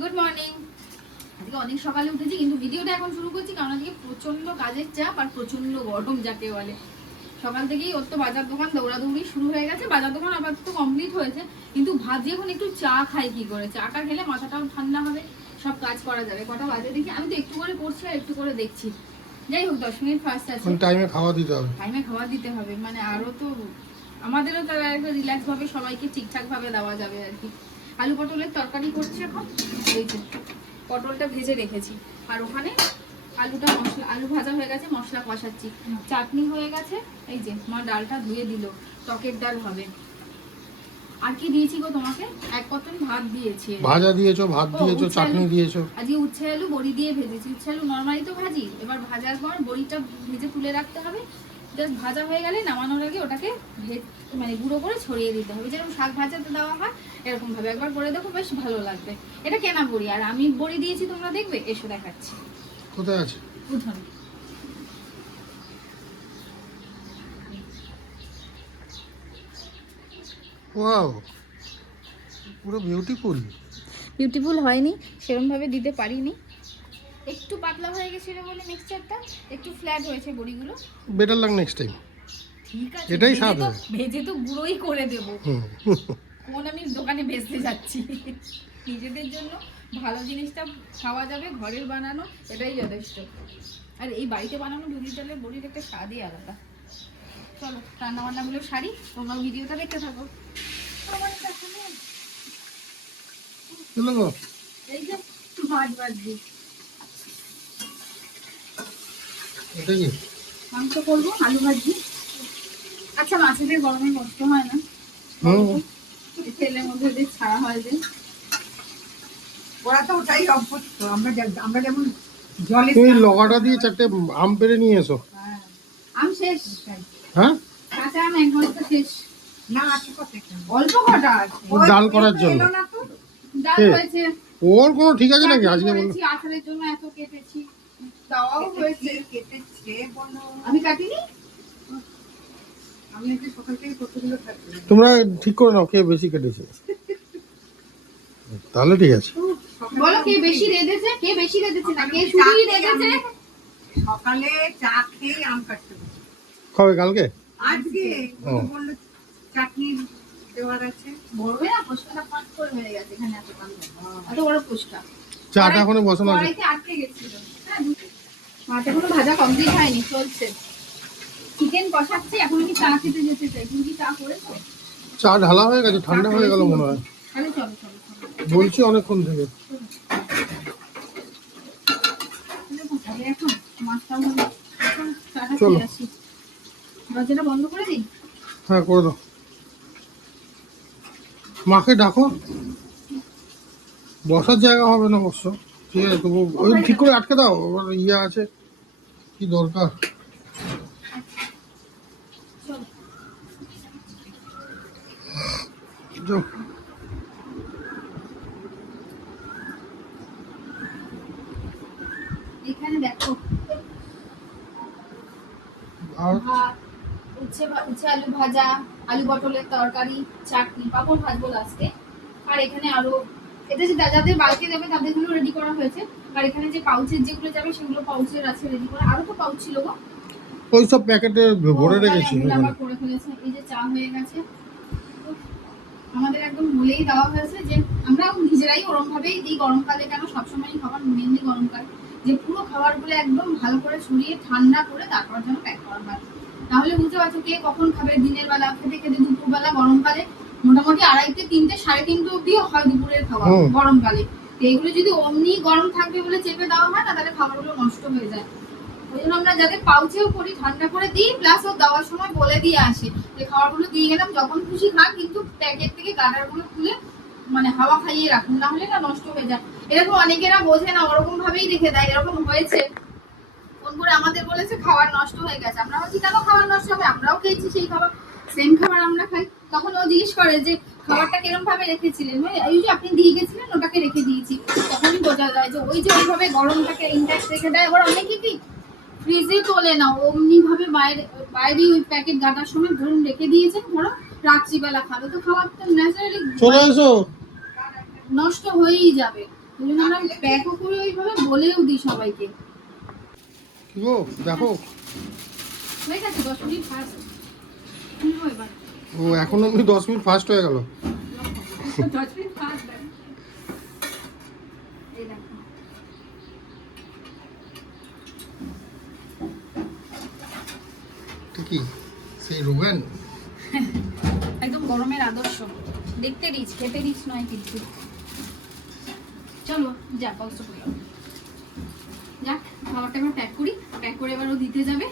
Good morning. আজকে অনেক সকালে উঠেছি, কিন্তু ভিডিওটা এখন শুরু করছি কারণ আজকে প্রচন্ড কাজের চাপ আর প্রচন্ড গরম যাকে বলে। সকাল থেকেই ওর তো বাজার দোকান দৌড়াদৌড়ি শুরু হয়ে গেছে। বাজার দোকান আবার তো কমপ্লিট হয়েছে, কিন্তু ভাবছি এখন একটু চা খাই কি করে। চাটা খেলে মাথাটাও ঠান্ডা হবে, সব কাজ করা যাবে। কটা বাজে দেখি, আমি তো একটু করে করছি আর একটু করে দেখছি। যাই হোক, 10 মিনিট ফার্স্ট আছে, টাইমে খাওয়া দিতে হবে। টাইমে খাবার দিতে হবে, মানে আরো তো আমাদেরও তারা একটা রিল্যাক্স ভাবে সবাইকে ঠিকঠাক ভাবে দেওয়া যাবে আর কি। আলু পটলের তরকারি করছি এখন। এই যে পটলটা ভেজে রেখেছি, আর ওখানে আলুটা মশলা আলু ভাজা হয়ে গেছে, মশলা কষাচ্ছি। চাটনি হয়ে গেছে, এই যে মা ডালটা ধুয়ে দিল, টকের ডাল হবে। আর কি দিয়েছি গো তোমাকে? এক পটল ভাত দিয়েছি, ভাজা দিয়েছো, ভাত দিয়েছো, চাটনি দিয়েছো। আজকে উচ্ছে আলু বড়ি দিয়ে ভেজেছি। উচ্ছে আলু নরমালি তো ভাজি, এবার ভাজার পর বড়িটা ভেজে তুলে রাখতে হবে। জাস্ট ভাজা হয়ে গেলে নামানোর আগে ওটাকে মানে গুঁড়ো করে ছড়িয়ে দিতে হবে, যেরকম শাক ভাজাতে দেওয়া হয় এরকম ভাবে একবার করে দেখো, বেশ ভালো লাগবে। এটা কেনা বড়ি, আর আমি বড়ি দিয়েছি, তোমরা দেখবে এসে দেখাচ্ছি। কোথায় আছে? উঠোনে। ওয়াও, পুরো বিউটিফুল। বিউটিফুল হয়নি, সেরকম ভাবে দিতে পারিনি, একটু পাতলা হয়ে গেছিল বলে মিক্সচারটা একটু ফ্ল্যাট হয়েছে বড়িগুলো। বেটার লাগ নেক্সট টাইম। ঠিক আছে, এটাই স্বাদ। ভেজে তো গুঁড়োই করে দেব। কোন আমি দোকানে বেচতে যাচ্ছি? নিজেদের জন্য ভালো জিনিসটা খাওয়া যাবে, ঘরের বানানো, এটাই যথেষ্ট। আর এই বাড়িতে বানানো বিউলি চালের বড়ির একটা স্বাদই আলাদা। চলো রান্না বান্নাগুলো সারি, তোমরা ভিডিওটা দেখতে থাকো। এই যে মাছ ভাজছি, এটা কি? মাংস করবো, আলু ভাজি। আচ্ছা, মাছেদের গরমে কষ্ট হয় না? তেলের মধ্যে যে ছাড়া হয় যে, ওরা তো ওটাই অভ্যস্ত। আমরা যেমন জলে তুমি লগাটা দিয়ে চারটে আম পেড়ে নিয়ে এসো। আম শেষ। হ্যাঁ, কাঁচা আম এক বস্তা শেষ। না আছে কত অল্প কটা আছে ডাল করার জন্য। না তো ডাল হয়েছে। ওর কোনো ঠিক আছে নাকি? আজকে বললো করেছি, আচারের জন্য এত কেটেছি, দাওয়াও হয়েছে। কেটেছে বলো। আমি কাটিনি। আমি আজকে সকাল থেকে কতগুলো থাকবে। তোমরা ঠিক করে নাও কে বেশি কেটেছে, তাহলে ঠিক আছে। বলো কে বেশি রেঁধেছে, কে বেশি রেঁধেছে না কে শুধুই রেঁধেছে। সকালে চা খেয়ে আম কাটতে বসে। কবে? কালকে? আজকে ও। বললো চাটনি দেওয়ার আছে। বড়বে না, ফুচকাটা পাঁচ করে হয়ে গেছে এখানে, এত বড় ফুচকা। চাটা এখনো বসানো আছে। কড়াইতে আটকে গেছিল। মাছ এখনো ভাজা কমপ্লিট হয়নি, চলছে। চিকেন কষাচ্ছি, এখন আমি চা খেতে যেতে চাই। তুমি কি চা করেছো? চা ঢালা হয়ে গেছে, ঠান্ডা হয়ে গেল মনে হয়। তাহলে চলো চলো চলো। বলছি অনেকক্ষণ থেকে। তাহলে এখন মাছটাও হলো, এখন চাটা চলো। খেয়ে আসি। দরজাটা বন্ধ করে দিই। হ্যাঁ, করে দাও। মাকে ডাকো, বসার জায়গা হবে না অবশ্য। ঠিক আছে, তবু ওই ঠিক করে আটকে দাও। আবার ইয়ে আছে, কি দরকার। চলো। যাও। এখানে দেখো, আর ভাত, উচ্ছে আলু ভাজা, আলু পটলের তরকারি, চাটনি, পাপড় ভাজবো লাস্টে। আর এখানে আরো, এটা যে যাদের বালকে যাবে তাদের গুলো রেডি করা হয়েছে। আর এখানে যে পাউচের যেগুলো যাবে সেগুলো পাউচের আছে রেডি করা। আরো তো পাউচ ছিল গো, ওই সব প্যাকেটে ভরে রেখেছি। আবার করে ফেলেছে। এই যে চা হয়ে গেছে, আমাদের একদম বলেই দেওয়া হয়েছে যে আমরা নিজেরাই ওরম ভাবেই দিই। গরমকালে কেন, সবসময় খাবার মেনলি গরমকাল, যে পুরো খাবারগুলো একদম ভালো করে ছড়িয়ে ঠান্ডা করে তারপর যেন প্যাক করা হয়। তাহলে বুঝতে পারছো কে কখন খাবে। দিনের বেলা খেতে খেতে দুপুরবেলা, গরমকালে মোটামুটি 2:30, 3টে, 3:30 অব্দিও হয় দুপুরের খাবার গরমকালে। তো এগুলো যদি অমনি গরম থাকবে বলে চেপে দেওয়া হয় না, তাহলে খাবারগুলো নষ্ট হয়ে যায়। ওই জন্য আমরা যাদের পাউচেও করি ঠান্ডা করে দিই, প্লাস ও দেওয়ার সময় বলে দিয়ে আসে যে খাবারগুলো দিয়ে গেলাম, যখন খুশি খান, কিন্তু প্যাকেট থেকে গার্ডারগুলো খুলে মানে হাওয়া খাইয়ে রাখুন, না হলে না নষ্ট হয়ে যায়। এরকম অনেকেরা বোঝে না, ওরকম ভাবেই রেখে দেয়। এরকম হয়েছে, ফোন করে আমাদের বলেছে খাবার নষ্ট হয়ে গেছে। আমরা বলছি কেন খাবার নষ্ট হবে, আমরাও খেয়েছি সেই খাবার, সেম খাবার আমরা খাই। তখন ও জিজ্ঞেস করে যে খাবারটা কিরম ভাবে রেখেছিলেন, ওই যে আপনি দিয়ে গেছিলেন ওটাকে রেখে দিয়েছি। তখনই বোঝা যায় যে ওই যে ওইভাবে গরমটাকে ইনট্যাক্ট রেখে দেয়। আবার অনেকে কি ফ্রিজে তোলে না, অমনি ভাবে বাইরে ওই প্যাকেট গাটার সময় ধরুন রেখে দিয়েছেন, ধরো রাত্রিবেলা খাবে, তো খাবার তো ন্যাচারালি চলে এসো। নষ্ট হয়েই যাবে। তো ওই জন্য আমরা প্যাকও করে ওইভাবে বলেও দিই সবাইকে। কি গো দেখো, হয়ে গেছে 10 মিনিট ফার্স্ট। এবার ও এখন অব্দি 10 মিনিট ফাস্ট হয়ে গেল। 10 মিনিট ফার্স্ট। এই দেখো ঠিকই সেই রোগান। একদম গরমের আদর্শ, দেখতে রিচ, খেতে রিচ নয় কিন্তু। চলো যা কষ্ট করি, যাক খাবারটা এবার প্যাক করি, প্যাক করে এবার ও দিতে যাবে।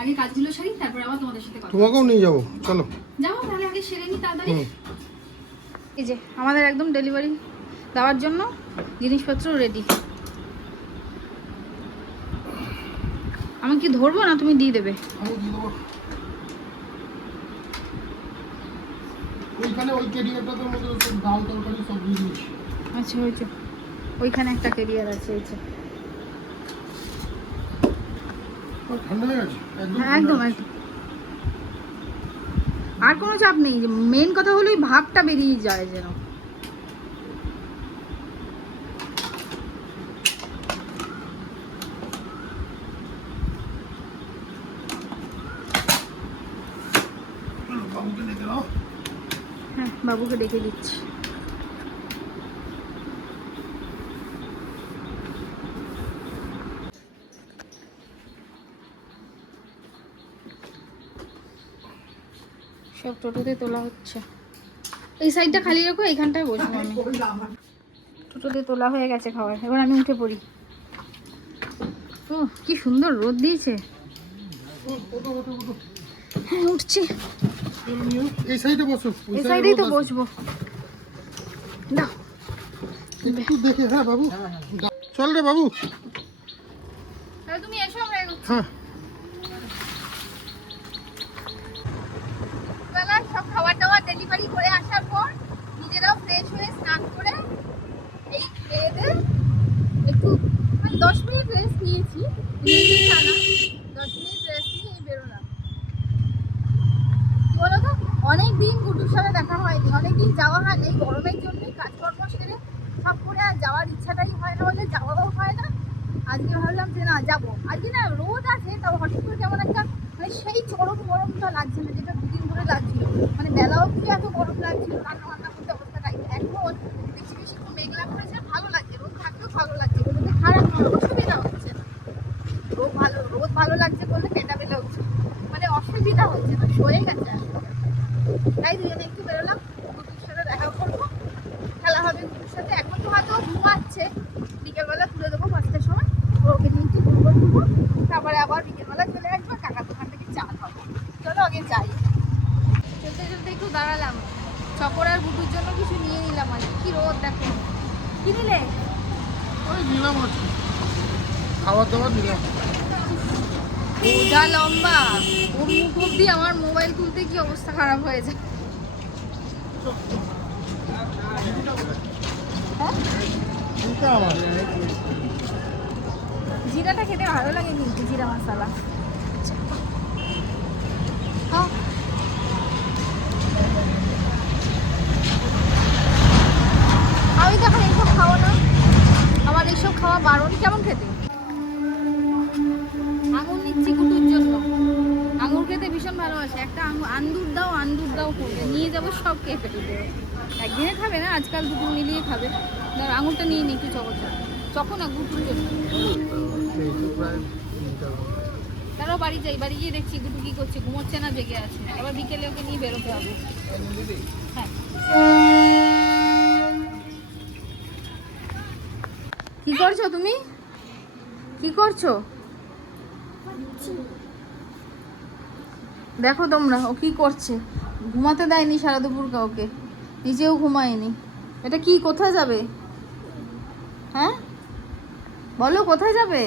আগে কাজগুলো সারি, তারপর আবার তোমাদের সাথে কথা। তোমাকেও নিয়ে যাবো, চলো যাও তাহলে আগে সেরে নি তাড়াতাড়ি। হুম। এই যে আমাদের একদম ডেলিভারি দেওয়ার জন্য জিনিসপত্র রেডি। আমি কি ধরবো না তুমি দিয়ে দেবে? আমি দিয়ে দেবো। ওইখানে ওই ক্যারিয়ারটার মধ্যে সব ডাল তরকারি সব দিয়ে দিয়েছি। আচ্ছা হয়েছে, ওইখানে একটা ক্যারিয়ার আছে। এই যে ঠান্ডা হয়ে গেছে একদম। হ্যাঁ একদম একদম, আর কোনো চাপ নেই। মেন কথা হলো ওই ভাবটা বেরিয়ে যায় যেন। বাবুকে ডেকে দাও। হ্যাঁ বাবুকে ডেকে দিচ্ছি। সব টোটোতে তোলা হচ্ছে। এই সাইডটা খালি রাখো, এইখানটায় বসবো আমি। টোটোতে তোলা হয়ে গেছে খাবার, এবার আমি উঠে পড়ি। ও কি সুন্দর রোদ দিয়েছে। হ্যাঁ উঠছি। এই সাইডে বসো, এই সাইডেই তো বসবো। না একটু দেখে। হ্যাঁ বাবু চল রে বাবু। তাহলে তুমি এসো, আমরা এগোচ্ছি। হ্যাঁ বেলা সব খাবার দাবার ডেলিভারি করে আসার পর নিজেরাও ফ্রেশ হয়ে স্নান করে এই খেয়ে দিয়ে একটু মানে 10 মিনিট রেস্ট নিয়েছি। বেশি না, 10 মিনিট রেস্ট নিয়ে এই বেরোলাম। কি বলো তো, অনেকদিন গুডুর সাথে দেখা হয়নি, অনেকদিন যাওয়া হয়নি। এই গরমের জন্য কাজকর্ম সেরে সব করে আর যাওয়ার ইচ্ছাটাই হয় না, বলে যাওয়াও হয় না। আজকে ভাবলাম যে না যাবো। আজকে না রোদ আছে, তাও হঠাৎ করে কেমন একটা মানে সেই চরম গরমটা লাগছে না, যেটা দুদিন ধরে লাগছিল। মানে বেলা অবধি এত গরম লাগছিল, রান্না বান্না করতে অবস্থাটাই। এখন বেশি বেশি একটু মেঘলা করেছে, ভালো লাগছে। রোদ থাকলেও ভালো লাগছে, রোদে খারাপ কোনো অসুবিধা হচ্ছে না। রোদ ভালো লাগছে বলে পেটা পেটা উঠছে, মানে অসুবিধা হচ্ছে না, সয়ে গেছে। তাই দুজনে একটু বেরোলাম, গুডুর সাথে দেখা করবো, খেলা হবে গুডুর সাথে। এখন তো হয়তো ঘুমাচ্ছে, বিকেলবেলা তুলে দেবো 5টার সময়। ওকে নিয়ে একটু ঘুরবো, তারপরে আবার বিকেলবেলা চলে আসবো, কাকার দোকান থেকে চা খাবো। চলো আগে যাই। চলতে চলতে একটু দাঁড়ালাম, চকর আর গুডুর জন্য কিছু নিয়ে নিলাম। আর কি রোদ দেখো। কি নিলে? ওই নিলাম আছে খাবার দাবার নিলাম। যা লম্বা, ওর মুখ অব্দি আমার মোবাইল তুলতে কি অবস্থা খারাপ হয়ে যায়। হ্যাঁ? এইটা আমার জিরাটা খেতে ভালো লাগে কিন্তু, জিরা মশলা। খাও। আমি তো এখন এইসব খাবো না, আমার এইসব খাওয়া বারণ। কেমন খেতে? আঙুর নিচ্ছি কুটুর জন্য, আঙুর খেতে ভীষণ ভালোবাসে। একটা আন্দুর দাও করবে, নিয়ে যাবো, সব খেয়ে ফেলবে। একদিনে খাবে না, আজকাল দুটো মিলিয়ে খাবে। ধর আঙুরটা নিয়ে নি একটু চকো না গুটুর জন্য। তারাও বাড়ি যাই, বাড়ি গিয়ে দেখছি গুটু কি করছে, ঘুমোচ্ছে না জেগে আছে। আবার বিকেলে ওকে নিয়ে বেরোতে হবে। হ্যাঁ কি করছো তুমি? কি করছো? দেখো তোমরা ও কি করছে। ঘুমাতে দেয়নি সারা দুপুর কাউকে, নিজেও ঘুমায়নি। এটা কি, কোথায় যাবে? হ্যাঁ বলো কোথায় যাবে?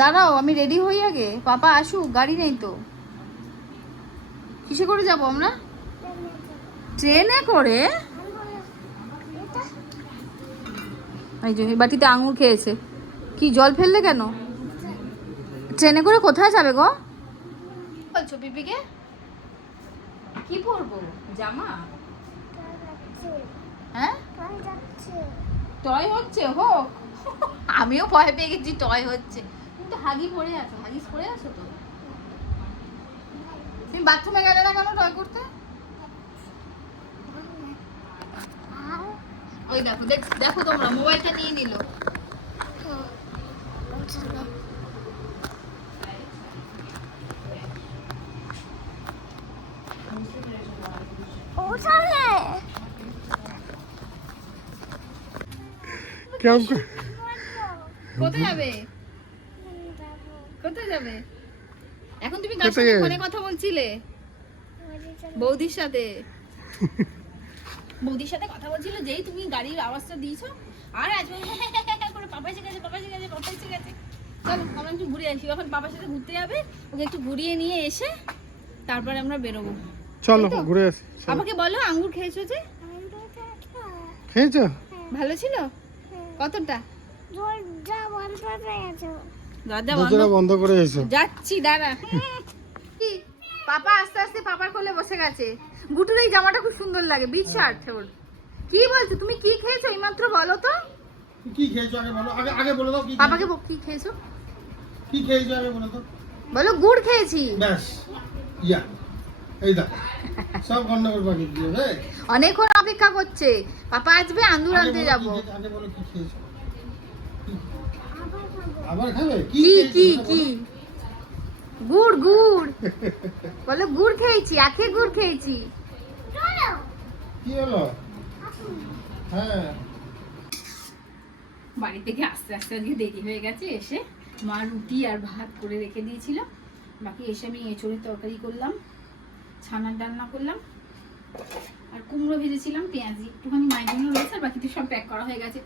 দাঁড়াও আমি রেডি হই আগে, পাপা আসুক, গাড়ি নেই তো। কিসে করে যাব আমরা? ট্রেনে করে? এই যে এই বাটিতে আঙুর খেয়েছে। কি জল ফেললে কেন? ট্রেনে করে কোথায় যাবে গো? বলছো পিপিকে? কি পরবো? জামা? হ্যাঁ টয় হচ্ছে হোক, আমিও ভয় পেয়ে গেছি টয় হচ্ছে। কিন্তু হাগি পড়ে আছো, হাগিস পড়ে আছো তো। তুমি বাথরুমে গেলে না কেন টয় করতে? ওই দেখো দেখো তোমরা মোবাইলটা নিয়ে নিল। কেমন কোথায় যাবে? কোথায় যাবে এখন? তুমি কার কোথায় সাথে যাবে? ফোনে কথা বলছিলে? বৌদির সাথে। বৌদির সাথে কথা বলছিল, যেই তুমি গাড়ির আওয়াজটা দিয়েছো আর আসবে করে পাপা এসে গেছে, পাপা এসে গেছে, পাপা এসে গেছে। চলো আমরা একটু ঘুরে আসি। এখন পাপার সাথে ঘুরতে যাবে, ওকে একটু ঘুরিয়ে নিয়ে এসে তারপরে আমরা বেরোবো। চলো তাই তো? ঘুরে আসি। চলো। আমাকে বলো আঙ্গুর খেয়েছো যে? খেয়েছো? ভালো ছিল? কতটা? দরজা দরজাটা বন্ধ করে এসো। যাচ্ছি দাঁড়া। কি পাপা আস্তে আস্তে পাপার কোলে বসে গেছে। গুটুর এই জামাটা খুব সুন্দর লাগে, বিচ শার্ট ওর। কি বলছো তুমি, কি খেয়েছো এইমাত্র বলো তো? কি খেয়েছো আগে বলো, আগে আগে বলে দাও কি পাপাকে কি খেয়েছো কি খেয়েছো আগে বলে দাও। বলো। গুড় খেয়েছি। ব্যাস ইয়া এই দেখো সব গন্ডগোল বাকি দিয়ে হ্যাঁ। অনেকক্ষণ অপেক্ষা করছে, পাপা আসবে আন্দুর আনতে যাবো। আগে বলো কি খেয়েছো। আবার খাবে কি কি খেয়েছো? কি? গুড় গুড় বলো। গুড় খেয়েছি, আখের গুড় খেয়েছি। কি হলো? হ্যাঁ বাড়ি থেকে আস্তে আস্তে আজকে দেরি হয়ে গেছে। এসে মা রুটি আর ভাত করে রেখে দিয়েছিল, বাকি এসে আমি এঁচড়ের তরকারি করলাম, ছানার ডালনা করলাম, আর কুমড়ো ভেজেছিলাম, পেঁয়াজি একটুখানি মায়ের জন্য রয়েছে, আর বাকিতে সব প্যাক করা হয়ে গেছে।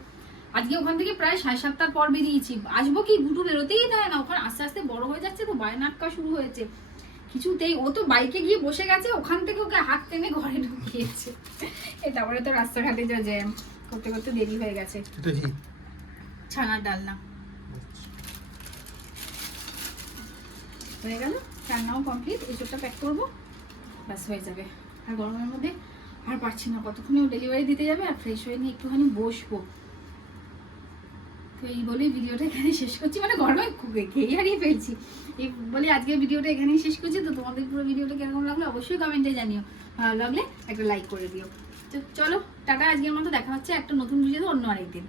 আজকে ওখান থেকে প্রায় 7:30টার পর বেরিয়েছি। আসবো কি, গুটু বেরোতেই দেয় না, ওখানে আস্তে আস্তে বড় হয়ে যাচ্ছে তো, বায়নাক্কা শুরু হয়েছে কিছুতেই। ও তো বাইকে গিয়ে বসে গেছে, ওখান থেকে ওকে হাত টেনে ঘরে ঢুকিয়েছে। তারপরে তো রাস্তাঘাটে যা জ্যাম, করতে করতে দেরি হয়ে গেছে। এটা কি ছানার ডালনা হয়ে গেল, রান্নাও কমপ্লিট। এসবটা প্যাক করবো, ব্যাস হয়ে যাবে। আর গরমের মধ্যে আর পারছি না, কতক্ষণে ও ডেলিভারি দিতে যাবে, আর ফ্রেশ হয়ে নিয়ে একটুখানি বসবো। তো এই বলেই ভিডিওটা এখানে শেষ করছি, মানে গরমে খেয়ে হারিয়ে ফেলছি। এই বলে আজকে ভিডিওটা এখানেই শেষ করছি। তো তোমাদের পুরো ভিডিওটা কিরকম লাগলো অবশ্যই কমেন্টে জানিও, ভালো লাগলে একটা লাইক করে দিও। তো চলো টাটা, আজকের মতো দেখা হচ্ছে একটা নতুন ভিডিওতে অন্য আরেকদিন।